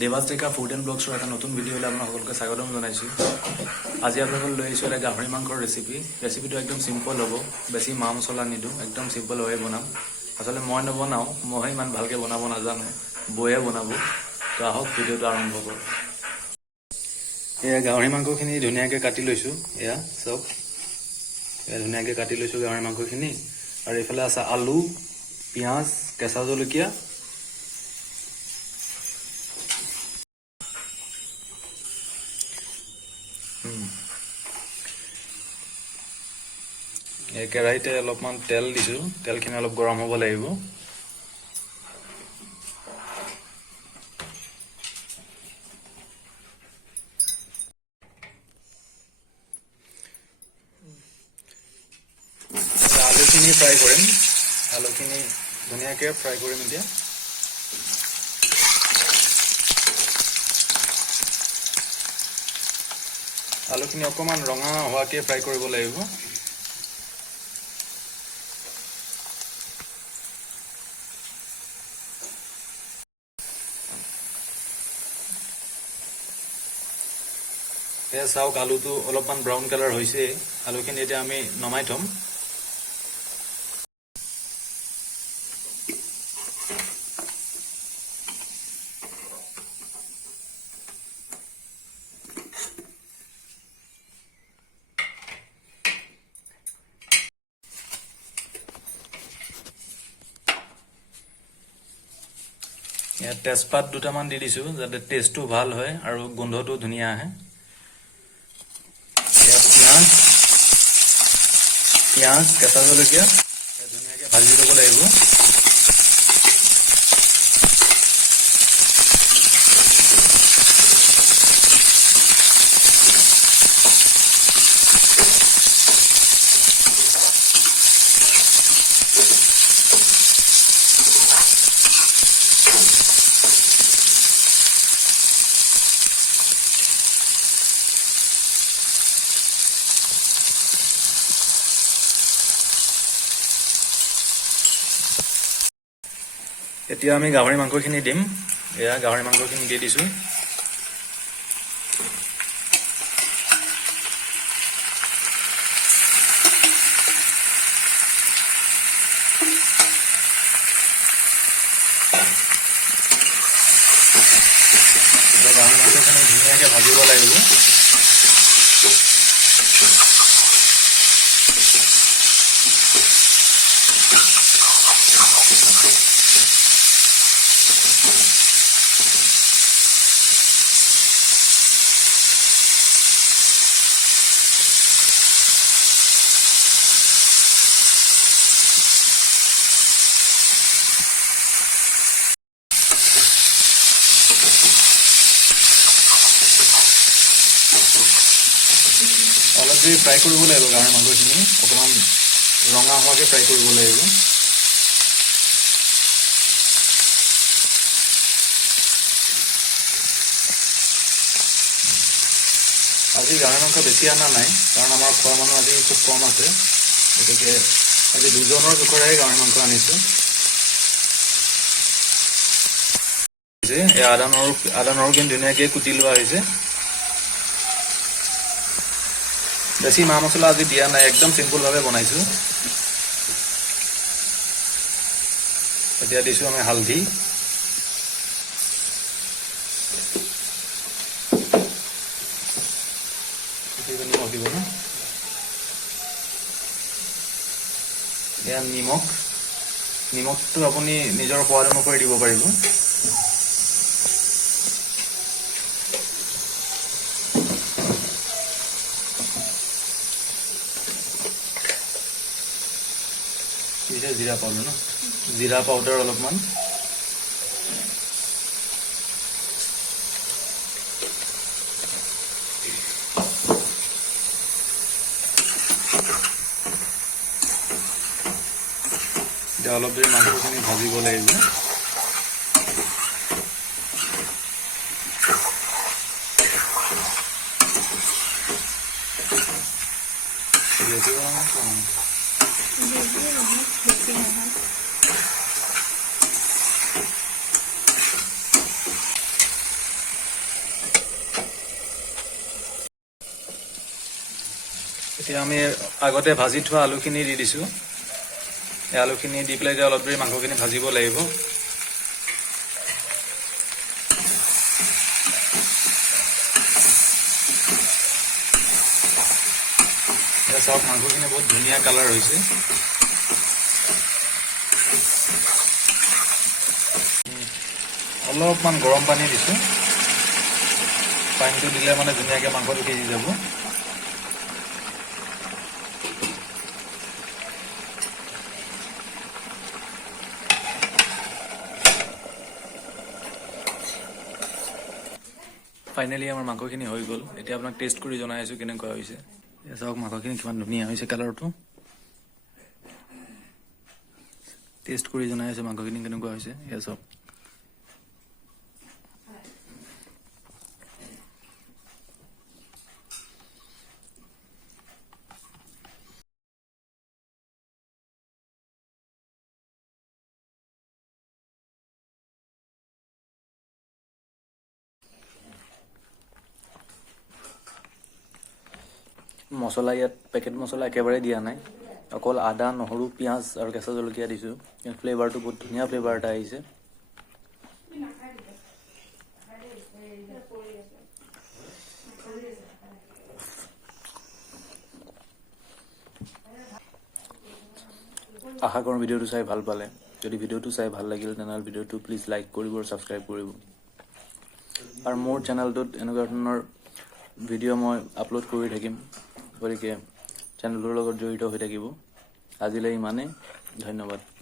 দেৱাজ Deka food and ব্লগছৰ এটা নতুন ভিডিঅ'লৈ আপোনাক সকলোকে স্বাগতম জনাইছোঁ। আজি আপোনালোকক লৈ আহিছোঁ এটা গাহৰি মাংসৰ ৰেচিপিটো একদম চিম্পল হ'ব, বেছি মা মছলা নিদিওঁ, একদম চিম্পলভাৱে বনাম। আচলতে মই নবনাওঁ, মই ইমান ভালকৈ বনাব নাজানো, বৌয়ে বনাব। তো আহক ভিডিঅ'টো আৰম্ভ কৰোঁ। এয়া গাহৰি মাংসখিনি ধুনীয়াকৈ কাটি লৈছোঁ, এয়া চাওক, এয়া ধুনীয়াকৈ কাটি লৈছোঁ গাহৰি মাংসখিনি। আৰু এইফালে আছে আলু, পিঁয়াজ, কেঁচা জলকীয়া, এই কেৰাহীতে অলপমান তেল দিছোঁ, তেলখিনি অলপ গৰম হ'ব লাগিব। আলুখিনি ফ্ৰাই কৰিম, আলুখিনি ধুনীয়াকৈ ফ্ৰাই কৰিম এতিয়া। আলুখিনি অকণমান ৰঙা হোৱাকৈ ফ্ৰাই কৰিব লাগিব। এয়া চাওক, আলুটো অলপমান ব্ৰাউন কালাৰ হৈছে, আলুখিনি এতিয়া আমি নমাই থ'ম। ইয়াত তেজপাত দুটামান দি দিছোঁ যাতে টেষ্টটো ভাল হয় আৰু গোন্ধটো ধুনীয়া আহে। ইয়াত পিঁয়াজ, কেঁচা জলকীয়া ধুনীয়াকৈ ভাজি ল'ব লাগিব। এতিয়া আমি গাহৰি মাংসখিনি দিম। এয়া গাহৰি মাংসখিনি দি দিছোঁ। গাহৰি মাংসখিনি ধুনীয়াকৈ ভাজিব লাগিব। অলপ দেৰি ফ্ৰাই কৰিব লাগিব গাহৰি মাংসখিনি, অকণমান ৰঙা হোৱাকৈ ফ্ৰাই কৰিব লাগিব। আজি গাহৰি মাংস বেছি অনা নাই, কাৰণ আমাৰ খোৱা মানুহ আজি খুব কম আছে, গতিকে আজি দুজনৰ জোখৰেহে গাহৰি মাংস আনিছোঁ। আদা নহৰুখিনি ধুনীয়াকৈ কুটি লোৱা হৈছে। বেছি মা মছলা আজি দিয়া নাই, একদম চিম্পুলভাৱে বনাইছোঁ। এতিয়া দিছোঁ আমি হালধি, নিমখ দিব ন, এয়া নিমখটো আপুনি নিজৰ সোৱাদ অনুসৰি দিব পাৰিব। জিৰা পাউডাৰ ন, জিৰা পাউডাৰ অলপমান, এতিয়া অলপ দেৰি মাংসখিনি ভাজিব লাগিব। এতিয়া আমি আগতে ভাজি থোৱা আলুখিনি দি দিছোঁ। এই আলুখিনি দি পেলাই এতিয়া অলপ দেৰি মাংসখিনি ভাজিব লাগিব। এতিয়া চাওক মাংসখিনি বহুত ধুনীয়া কালাৰ হৈছে। অলপমান গৰম পানী দিছোঁ। পানীটো দিলে মানে ধুনীয়াকৈ মাংসটো সিজি যাব। ফাইনেলি আমাৰ মাংসখিনি হৈ গ'ল। এতিয়া আপোনাক টেষ্ট কৰি জনাই আছোঁ কেনেকুৱা হৈছে। এতিয়া চাওক মাংসখিনি কিমান ধুনীয়া হৈছে কালাৰটো। টেষ্ট কৰি জনাই আছোঁ মাংসখিনি কেনেকুৱা হৈছে। এয়া চাওক। মছলা ইয়াত পেকেট মছলা একেবাৰে দিয়া নাই। অকল আদা, নহৰু, পিঁয়াজ আৰু কেঁচা জলকীয়া দিছোঁ। ফ্লেভাৰটো বহুত ধুনীয়া ফ্লেভাৰ এটা আহিছে। আশা কৰোঁ ভিডিঅ'টো চাই ভাল পালে। যদি ভিডিঅ'টো চাই ভাল লাগিল তেনেহ'লে ভিডিঅ'টো প্লিজ লাইক কৰিব আৰু ছাবস্ক্ৰাইব কৰিব। আৰু মোৰ চেনেলটোত এনেকুৱা ধৰণৰ ভিডিঅ' মই আপলোড কৰি থাকিম। গতিকে চেনেলটোৰ লগত জড়িত হৈ থাকিব। আজিলৈ ইমানেই। ধন্যবাদ।